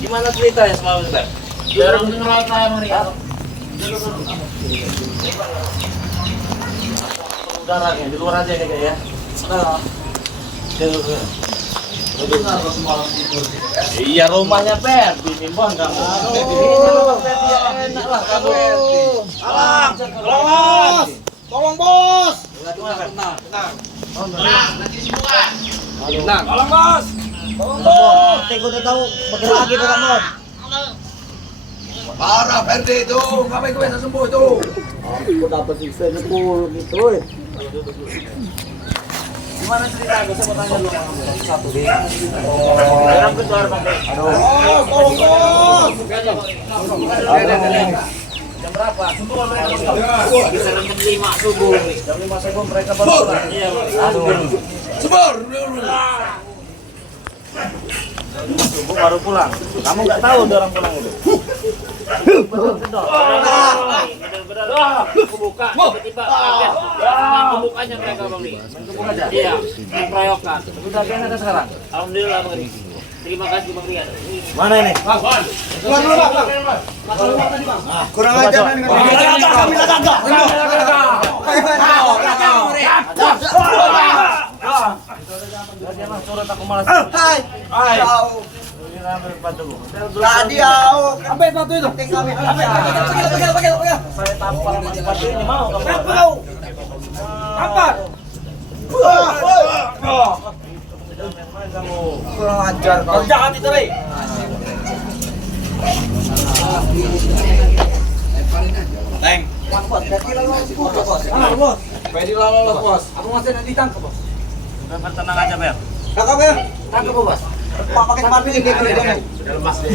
Gimana ceritanya semalam Ber? Jarang dengar saya Maria. Udaranya di luar aja nih ya. Iya rumahnya Per, Bimbon kamu. Enak lah kamu. Alang, bos. Tolong bos. Tenang. Nanti disimbukan. Tenang. Tolong bos. Teko udah tahu bergerak lagi Pak Mod. Parah Ferdi itu, ngapain gue bisa sembuh itu? Aku dapat siksa nyepul gitu. Gimana ceritanya? Saya mau tanya dulu satu deh. Orang keluar Bang. Aduh. Tolong bos. Jam berapa? Subuh mereka baru. Kisaran jam 5 subuh. Jam 5 subuh mereka baru pulang. Iya. Sebar. Subuh baru pulang. Kamu nggak tahu ada orang pulang itu? Aku buka, tiba-tiba kaget. Main pembukanya mereka Bang nih. Main kebuka aja? Iya, main keroyokan. Udah kayaknya sekarang? Alhamdulillah Bang Ri. Terima kasih Bang Rian. Mana ini? Bang. Keluar dulu Bang. Kurang ajar nih. Dia mah surat aku malas. Hai. Tadi aku Sampai satu itu. kami. Saya tampar sama sepatu ini mau kamu? Apa? Kurang ajar kau. Kerjaan itu, Rey. Teng. Bos. Pedi lolos, Bos. Aku masih nanti tangkap, Bos. Udah tenang aja Ber. Kakak Ber. Tangkap Bos. Pak pakai sepatu ini kayak gini. Sudah lemas deh.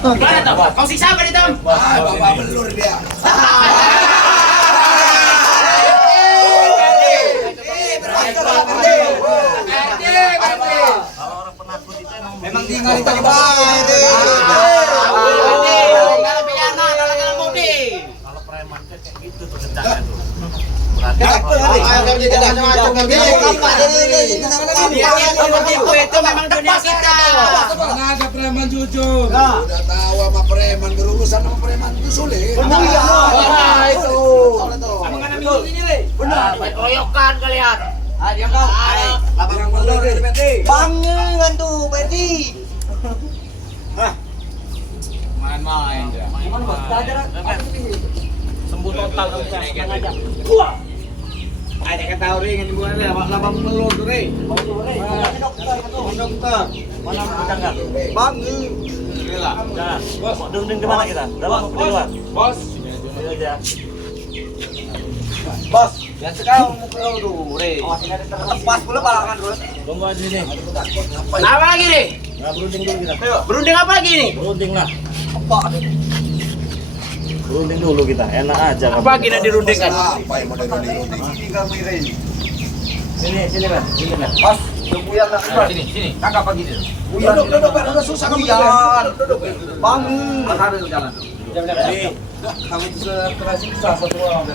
Gimana tuh? Kau siksa apa nih, Tom? Bapak belur dia. Kalau orang penakut itu Memang tinggal di tadi Bang. Kalau pidana, kalau kena mudi. kalau preman kayak gitu tuh kerjanya tuh. Berarti Itu memang dunia kita. Mana ada preman jujur? Udah tahu sama preman berurusan sama preman itu sulit. Benar itu. Emang ada minggu ini, Rey? Benar. Keroyokan kalian. Diam kau. Yang belur di Peti. Bangun tuh, Peti. Main-main dia. Gimana Bos? Belajar sembuh total kamu sengaja. Ada kata orang yang dibuat dia, lama belur tuh, Rey. Dokter. Mana jangan? bangun. Jangan. Mau duduk di mana kita? Dalam atau di luar? Bos. Ini aja. Bos, yang sekarang mau kau dulu, Re. Pas pula balangan dulu. Tunggu aja sini. Apa lagi nih? Nah, berunding dulu kita. Berunding apa lagi nih? Berunding lah. Apa? Berunding dulu kita. Enak aja kamu. Apa lagi nak dirundingkan? Apa yang mau dirunding? Ini kami, Re. Sini, Ben. Sini, Ben. Bos, buyar nak. Sini. Tangkap pagi dia. Buyar. Duduk, udah susah kamu. Buyar. Duduk. Bangun. Sambil jalan. Kamu itu tersiksa satu orang.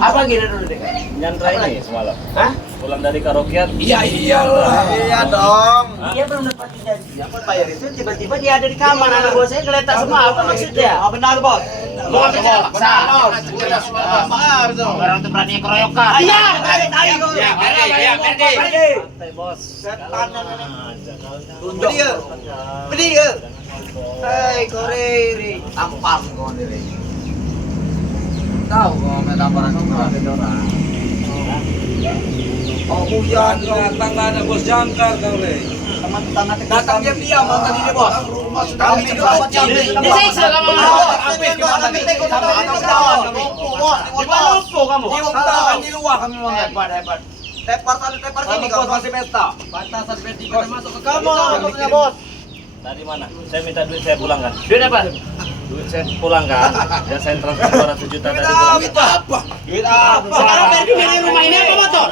Apa lagi nak dirundingkan? Nyantra ini semalam. Hah? Pulang dari karaokean. Iya iyalah. Iya dong. Dia belum dapat janji. Apa bayar itu? Tiba-tiba dia ada di kamar. Anak bos saya geletak semua. Apa maksudnya? Ah, benar, Bos. Bukan tidak paksa. Maaf itu. Orang itu berani keroyokan. Iya, tadi kau. Ya, Ferdi. Santai, Bos. Setan. Tunjuk. Bedier. Hei, Re. Tampar kau ni, Re. Tahu kau main tamparan orang. Oh, hujan kau. Datang ada bos jangkar kau le. Teman-teman kita Datang diam-diam tadi dia bos. Rumah sudah Kami itu dapat jam. Disiksa kamu. Hampir gimana teko dapat Lupa kamu. di luar kami Hebat. Tepar gini kau masih pesta. Batasan Ferdi pada masuk ke Kamu kamar. maksudnya, Bos. Tadi mana? Saya minta duit saya pulangkan. Duit apa? Duit saya pulangkan. Dan saya transfer 200 juta tadi pulangkan. Duit apa? Sekarang Ferdi dari rumah ini apa motor?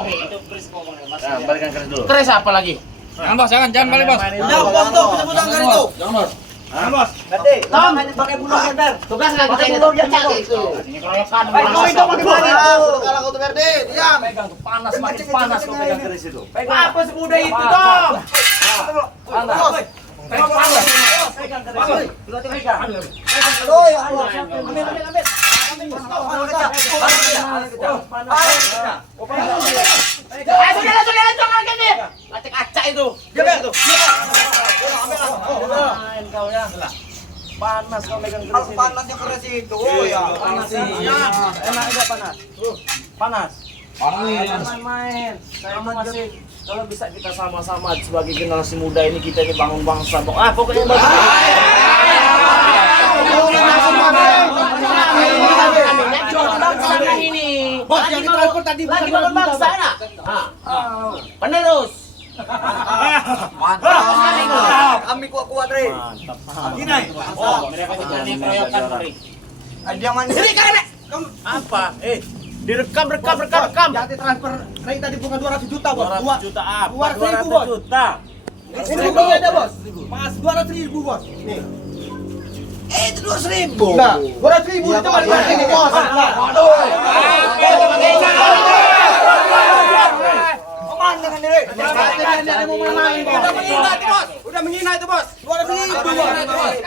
Oke, itu Chris ngomongnya. Nah, balikan keris dulu. Keres apa lagi? Jangan bos, jangan balik bos. Udah, Bos tuh, kita pulang kan itu. Jangan bos. Jangan bos. Berarti, Tom. pakai bulu kan, Ber. Tugas nggak kita Pakai ini. bulu dia cakap. Ini keroyokan. Itu pakai mana itu? Kalau kau tuh Perdi, diam. Pegang tuh, panas, makin panas kau pegang keris itu. Apa semudah itu dong? Panas. Pegang panas. Pegang keris itu. Pegang. Oh ya Allah. Ambil. Sudah, jangan gini. Acak-acak itu. Main kau ya. Panas kau pegang keris ini. Panasnya keris itu. Oh ya. Panas ya. Enak enggak panas? Panas. Main-main. Saya masih kalau bisa kita sama-sama sebagai generasi muda ini kita ini bangun bangsa. Pokoknya Bangsa ini. Bos, yang ditransport tadi bukan Lagi bangun bangsa nak. Penerus. Mantap. Kami kuat-kuat, Re. mantap. Gini. Oh, mereka jadi keroyokan Mari. Dia manis. Apa? Direkam. Jadi transfer Ray tadi bukan 200 juta, Bos. 200 juta apa? 200.000, Bos. 200 juta. Ini buktinya ada, Bos. Pas 200.000, Bos. Nih. Itu 200.000. Nah, 200.000 itu balik lagi nih, Bos. Pemandangan diri. Udah menghina itu, Bos. 200.000,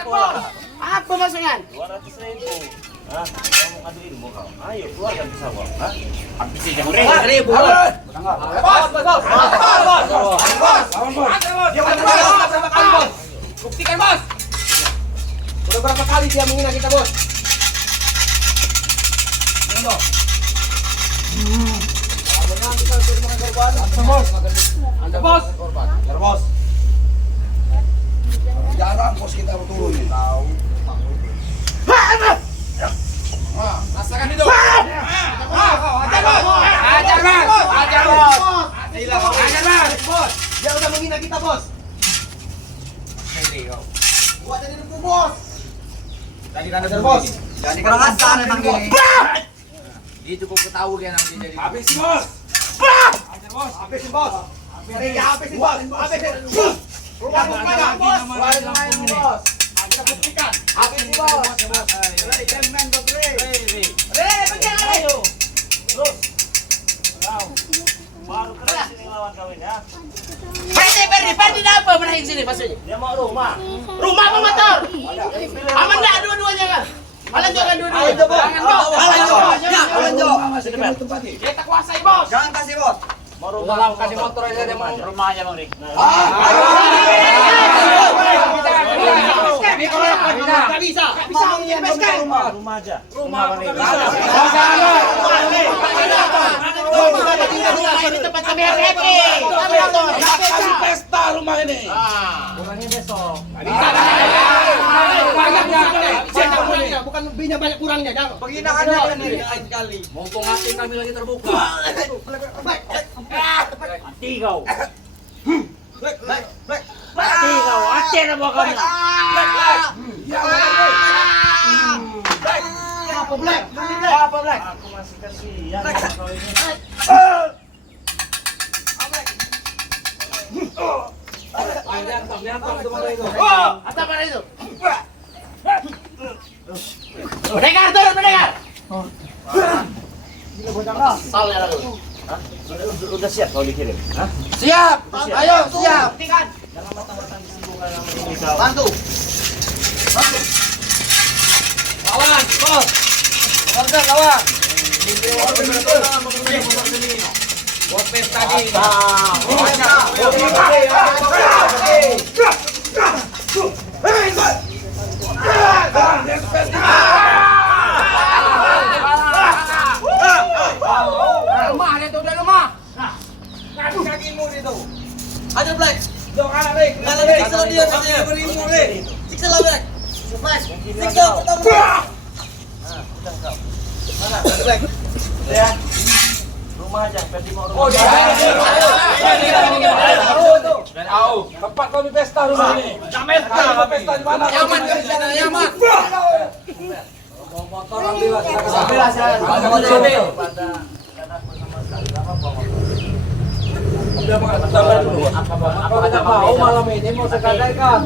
Bos. Apa maksudnya? 200.000. Hah? Kamu ngadu ilmu kau? Ayo keluar dari sawah. Hah? Habis itu jangan ribu. Buktikan, Bos. Udah berapa kali dia menghina kita, Bos? Anda, Bos. Bos. Jarang bos kita turun nih. Tahu. Rasakan itu. Ajar, Bos. Ajar, Bos. Ajar, Bos. Dia udah menghina kita, Bos. Buat jadi dulu, Bos. Tadi kan ada Bos. Jadi kurang ajar emang gini. Itu kok ketahui kan nanti jadi. Habis, Bos. Ajar, Bos. Habisin, Bos. Habisin, Bos. Habisin. Rumah bukan, Bos. Lumayan, Bos. Kita buktikan. Habisin, Bos. Ray, cemen, Bos. Ray, pergi, ayo. Terus. Kau. Baru keras ini lawan kau ini ya. Perdi apa berakhir sini maksudnya? Dia mau rumah. Rumah apa motor? Aman enggak dua-duanya kan? Kalian jangan dua-duanya. Ayo, Bos. Jangan, Bos. Ayo, Bos. Ya, ayo, Bos. Masih kamu tempati. Kita kuasai, Bos. Jangan kasih, Bos. Mau Udah rumah. lah, kasih motor aja dia mau rumahnya Bang Rik. Nggak bisa. Rumah aja. Rumah Ini tempat kami happy. Kasih pesta rumah ini. Kurangnya besok. Bukan lebihnya banyak kurangnya, jangan. Penghinaannya kan ini. Mumpung hati kami lagi terbuka. Hati kau. Hati kau. Hati ada bawa kami. Apa Black? Apa, Black? Aku masih kasihan sama kau ini. Apa mana itu? Mendengar turun, mendengar. Salah lagi. Udah siap kau dikirim? Hah? Siap. Ayo, siap. Buktikan. Jangan matang-matang kesibukan sama ini kau. Bantu. Kawan, Bos. Kerja, kawan. Buat pesta di. Lemah dia tuh, udah lemah. Kakimu itu. Ayo, Black. Jangan Rik. Kalau siksa dia nanti berimu, Black. Siksa lah, Black. Siksa pertama. Mana, Black? Ya. Rumah aja, Ferdi mau rumah. Oh, tempat kami pesta rumah ini. Pesta di mana? Nyaman kan di sana, nyaman. Motor ambillah, silakan. Ambillah, silakan. Ambil. Apa kata mau malam ini mau sekadaikan?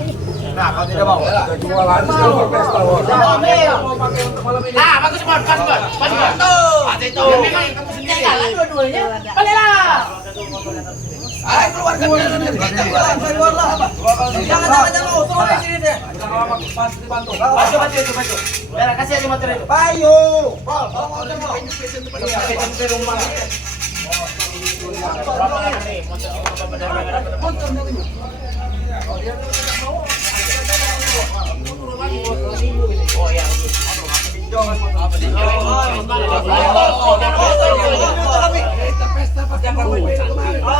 Nah, kalau tidak mau. Jualan sekarang berpesta, Bos. Ah, bagus Bos, bagus Bos. Bagus Bos. Tuh. Itu. Memang kamu sendiri. Dua-duanya. Baliklah. Ayo keluarkan. Keluarlah. Jangan turun di sini deh. Bantu. Biar kasih aja motor itu. Ayo. Berapa nih? Motor oh ya.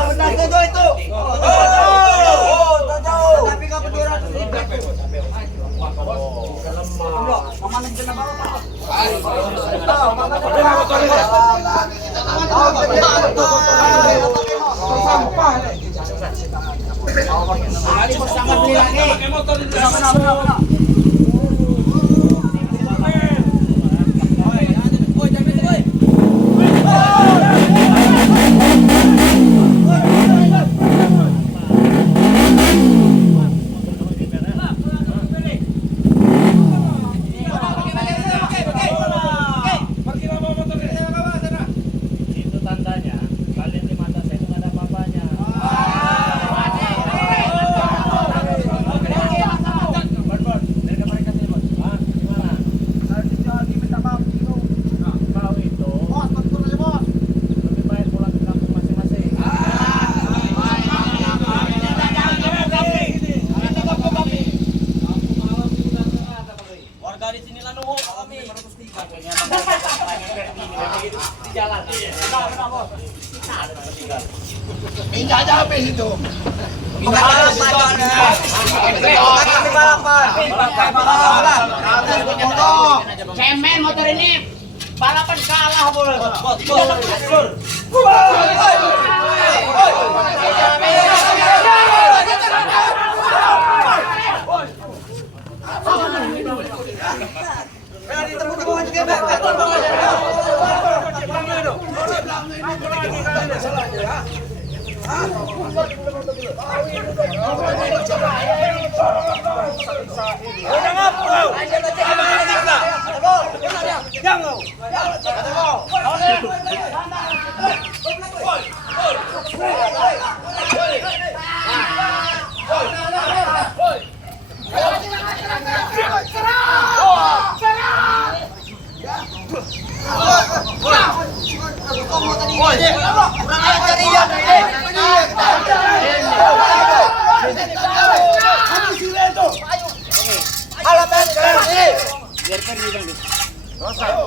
Benar itu. Tapi nggak peduli Itu tandanya kalian di mata saya itu nggak ada apa-apanya. Warga di sini lah nunggu kami. Di jalan. Minta aja habis itu. Cemen motor ini. Balapan kalah boleh.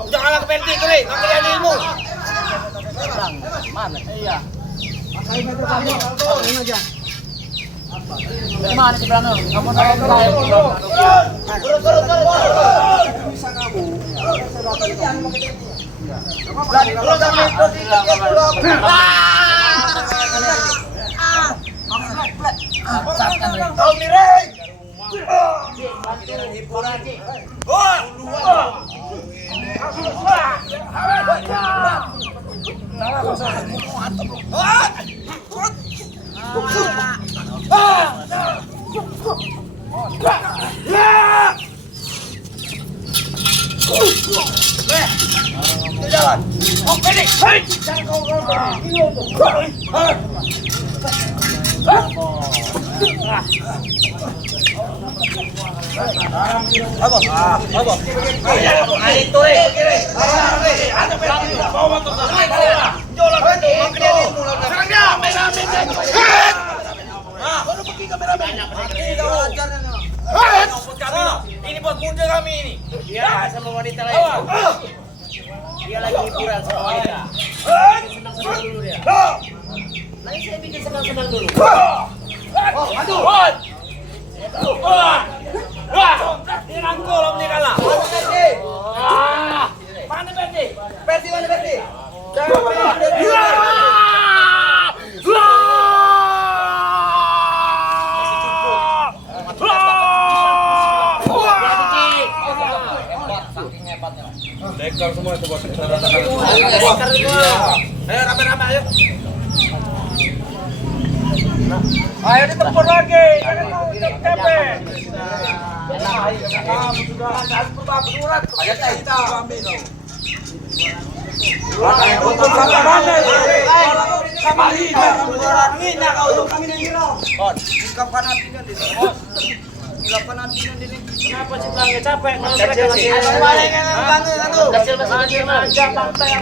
Janganlah ke penting kali, ngambil ilmu. Mana? Iya. Mana di belakang? Kamu Jalan. Oke nih. Hei. Apa? Itu ada penalti. Bawa motor. Jolan itu. Serangnya. Baru pergi kameramen. Ini buat muda kami ini. Dia sama wanita lain. Dia lagi hiburan sama wanita. Senang-senang dulu dia. Nanti saya bikin senang-senang dulu. Aduh. Ini rangkul om nih kalah. Mana Persi? Persi mana Persi? Dekar semua itu bos. Ayo rame-rame ayo. Ayo ditempur lagi. Jangan mau capek. Kenapa sih Bang capek? Kalau mereka lagi kecil aja pantai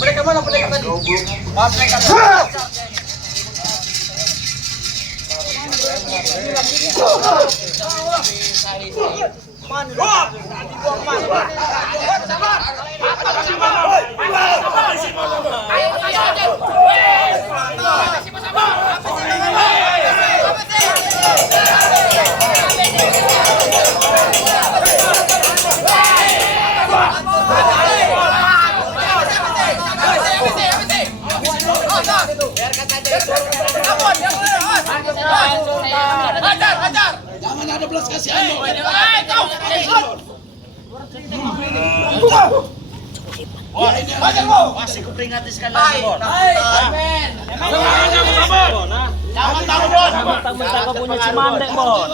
Mereka mana mereka tadi? Jangan ada belas kasihan lo. Masih kuperingati sekali lagi, Bon. Jangan tahu, Bon. Mentang-mentang kau punya cimandek, Bon.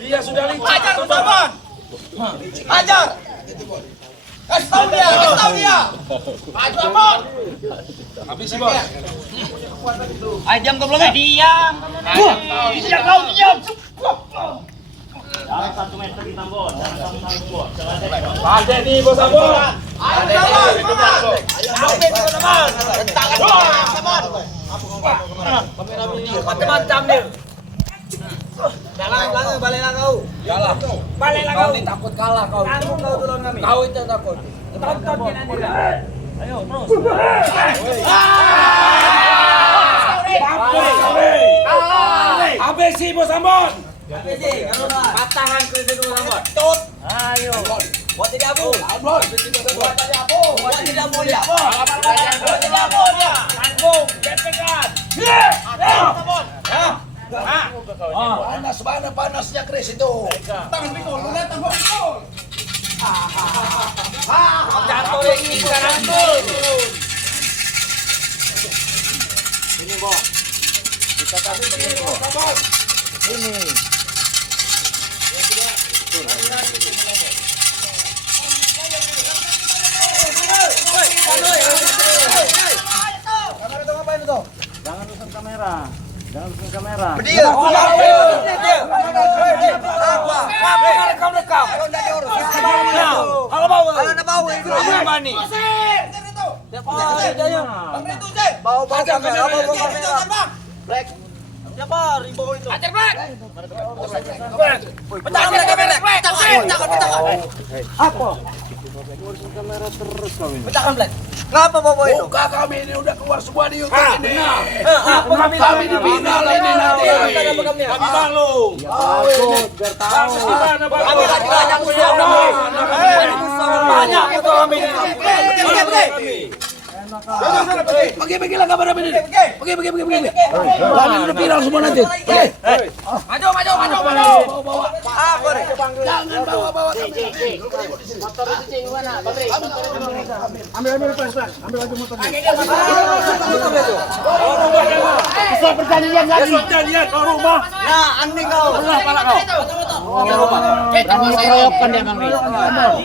Dia sudah licik. Ajar Bon. Ajar. Kasih tahu dia. Maju Bon. Habis sih, Bos. Ayo diam kau belum? Diam. Diam kau diam. Jangan 1 meter kita, Bon. Jangan sama-sama, Bon. Ada nih, Bos Abon. Macam-macam dia. Belakang, balik lah kau. Yalah. Balik lah Kau kau. ini takut kalah kau. Tanggung kau dulu kami. Kau itu takut. Tonton kita nanti. Ayo, terus. Habis sih, Bos Abon. Patahan ke situ Bon. Tut. Ayo. Buat tidak abu. Abon. Buat tidak abu. Buat tidak abu dia. Buat tidak abu dia. Tanggung. Cepetan. Panas mana panasnya Chris itu. Tangan pikul, lu lihat tangan pikul. Jatuh ini sekarang tuh. Ini, Bon. Kita kasih ini, Bon. Ini. Jangan rusak kamera. Jangan rusak kamera. Dia. Kau rekam. Kalau tidak diurus. Kalau bau itu apa nih? Bau kamera. Black. Siapa ribu itu? Ajar Black. Pecahkan kamera. Apa? Pecahkan Black. Ngapa bawa itu? Buka kami ini udah keluar semua di YouTube ini. Kami di final ini nanti. Kami malu. Biar tahu. Kami lagi banyak musuh. Banyak itu kami. Pergi lah kabar ini. Pergi. Kami udah final semua nanti. Pergi. Maju. Apa nih? Jangan bawa kami. Motor itu cing mana? Bateri. Ambil flash. Ambil aja motornya. Bisa pertandingan lagi. Nah, anjing kau. Pala kau. Berani keroyokan dia Bang nih.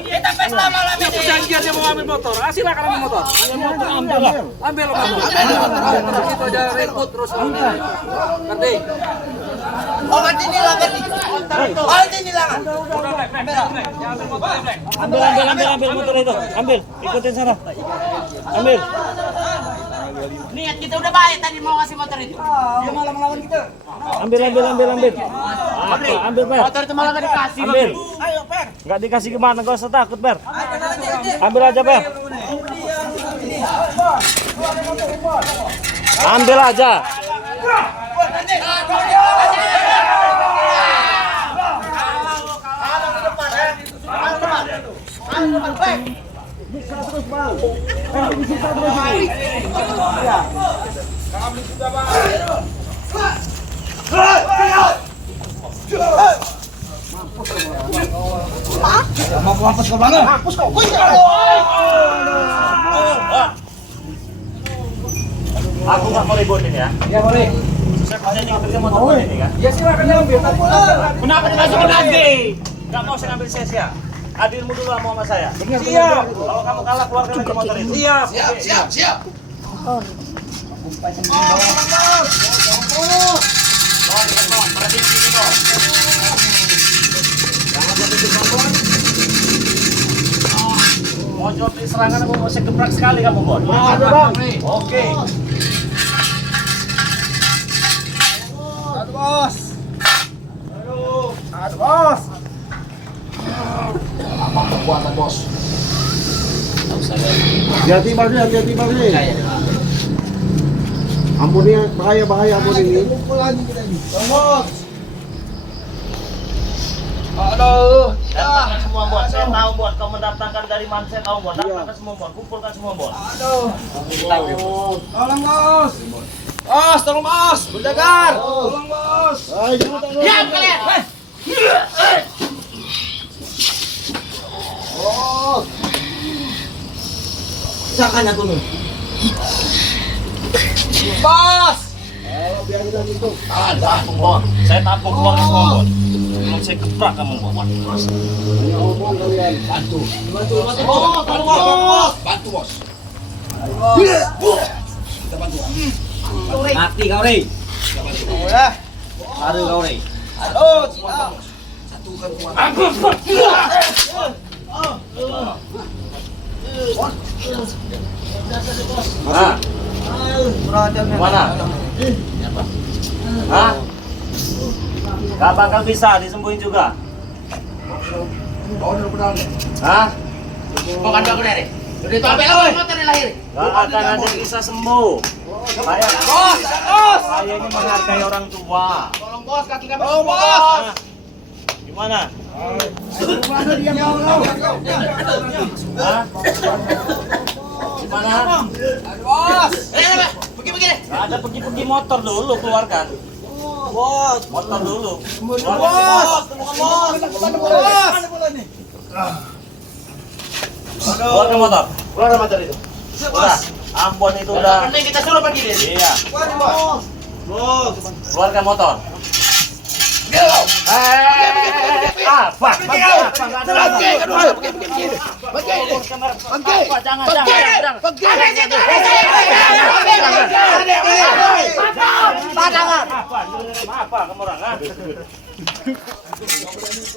Kita pesta malam ini. Janjian dia mau ambil motor. Silakan ambil motor. Ambil motor. Itu aja ribut terus. Ngerti? Oh, mati nilangan nih. Mati nilangan. Ambil motor itu. Ambil. Ikutin sana. Ambil. Niat kita udah baik tadi mau kasih motor itu. Dia malah melawan kita. Ambil. Ambil, Per. Motor itu malah gak dikasih. Ambil. Ayo, Per. Enggak dikasih kemana? Gak usah takut, Per. Ayo, Ambil aja, Per. Ini Ambil aja. Mampus kau mana? Mampus kau. Aku nggak mau ributin ya. Ya boleh. Saya kerja kerja motor ini kan. Ya silakan ambil. Kenapa dimasukin lagi? Nggak mau saya ambil sia-sia. Adilmu dulu sama saya. Siap. Kalau kamu kalah keluarkan lagi motor itu. Siap. Siap. Mau jawab di serangan aku mau saya gebrak sekali kamu, Bon. Ada bang. Oke. Aduh bos. Aduh bos. Apa kekuatan bos? Hati-hati bang nih. Ampun ya, bahaya ampun ini. Bos. Aduh. Datangkan semua, Bon. Saya tahu, Bon. Kau mendatangkan dari mana saya tahu, Bon. Datangkan semua, Bon. Kumpulkan semua, Bon. Aduh. Tolong bos. Bos, tolong bos. Berjagar. Tolong bos. Diam kalian. Bos. Jangan aku nih. Bos. Biarin aja itu. Tampung, Bon. Saya tampung keluarga semua, Bon. Belum saya gebrak kamu, Bon. Hanya ngomong kalian. Bantu. Oh, tolong bos. Bantu bos. Kita bantu. Mati kau Rey. Ya. Aduh kau Rey. Aduh. Satukan kuat. Nah, mana? Hah? Gak bakal bisa disembuhin juga. Hah? Bukan aku dari. Udah itu apa lagi motor lahir? Gak akan ada yang bisa sembuh. Saya, saya ini menghargai orang tua. Tolong bos, kaki kami. Tolong bos. Nah, gimana? Mana dia mau kau? Hah? Gimana? Bos. Begini. Gak ada pergi-pergi motor dulu keluarkan. Bos. Motor dulu. Bos. Keluarkan motor. Keluar motor itu. Udah. Ambon itu udah. Penting kita suruh pergi deh. Iya. Keluarkan motor. Apa? Apa kamu orang?